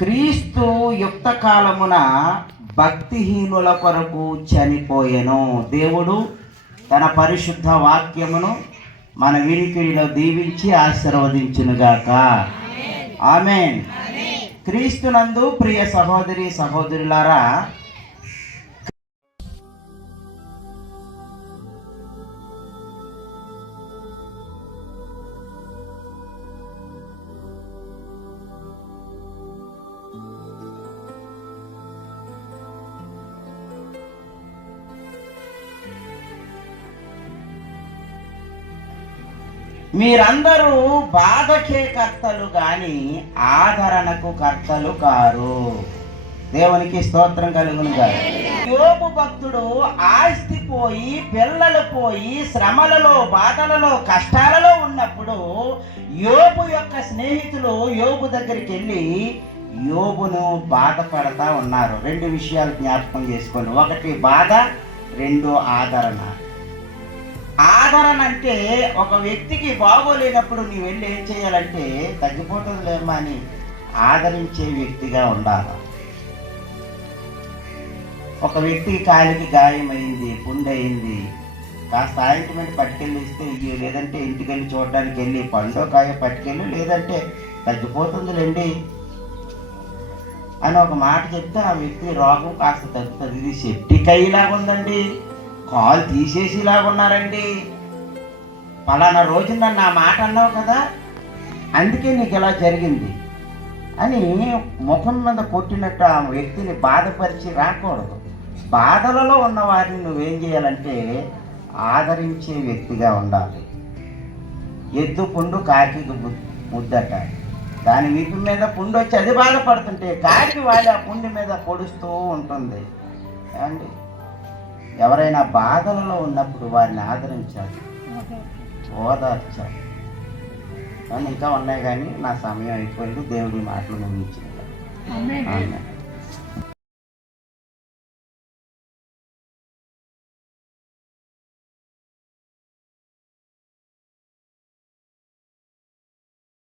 క్రీస్తు యుక్త కాలమున భక్తిహీనుల కొరకు చనిపోయెను. దేవుడు తన పరిశుద్ధ వాక్యమును మన వినికిడిలో దీవించి ఆశీర్వదించునుగాక. ఆమేన్. క్రీస్తునందు ప్రియ సహోదరి సహోదరులారా, మీరందరూ బాధకే కర్తలు గాని ఆదరణకు కర్తలు కారు. దేవునికి స్తోత్రం కలుగును గాక. యోబు భక్తుడు ఆస్తి పోయి, పిల్లలు పోయి, శ్రమలలో, బాధలలో, కష్టాలలో ఉన్నప్పుడు యోబు యొక్క స్నేహితులు యోబు దగ్గరికి వెళ్ళి యోబును బాధపడతా ఉన్నారు. రెండు విషయాలు జ్ఞాపకం చేసుకోండి. ఒకటి బాధ, రెండు ఆదరణ. ఆదరణ అంటే ఒక వ్యక్తికి బాగోలేనప్పుడు నీవు వెళ్ళి ఏం చేయాలంటే తగ్గిపోతుంది లేమా అని ఆదరించే వ్యక్తిగా ఉండాలి. ఒక వ్యక్తికి కాలికి గాయమైంది, పుండయింది, కాస్త ఆయింట్మెంట్ పట్టుకెళ్ళి ఇస్తే, లేదంటే ఇంటికి వెళ్ళి చూడడానికి వెళ్ళి పండో కాయ పట్టుకెళ్ళి, లేదంటే తగ్గిపోతుందిలేండి అని ఒక మాట చెప్తే ఆ వ్యక్తి రోగం కాస్త తగ్గుతుంది. ఇది సెప్టికైలాగా ఉందండి, కాలు తీసేసేలాగా ఉన్నారండి, పలానా రోజు నన్ను ఆ మాట అన్నావు కదా, అందుకే నీకు ఇలా జరిగింది అని ముఖం మీద కొట్టినట్టు ఆ వ్యక్తిని బాధపరిచి రాకూడదు. బాధలలో ఉన్న వారిని నువ్వేం చేయాలంటే ఆదరించే వ్యక్తిగా ఉండాలి. ఎద్దు పుండు కాకి ముద్దట, దాని వీపు మీద పుండు వచ్చి అది బాధపడుతుంటే కాకి వాళ్ళు ఆ పుండు మీద పొడుస్తూ ఉంటుంది. ఏమండి, ఎవరైనా బాధలలో ఉన్నప్పుడు వారిని ఆదరించాలి, ఓదార్చాలి. ఇంకా ఉన్నాయి కానీ నా సమయం అయిపోయింది. దేవుడి మాటలు ముగించింది.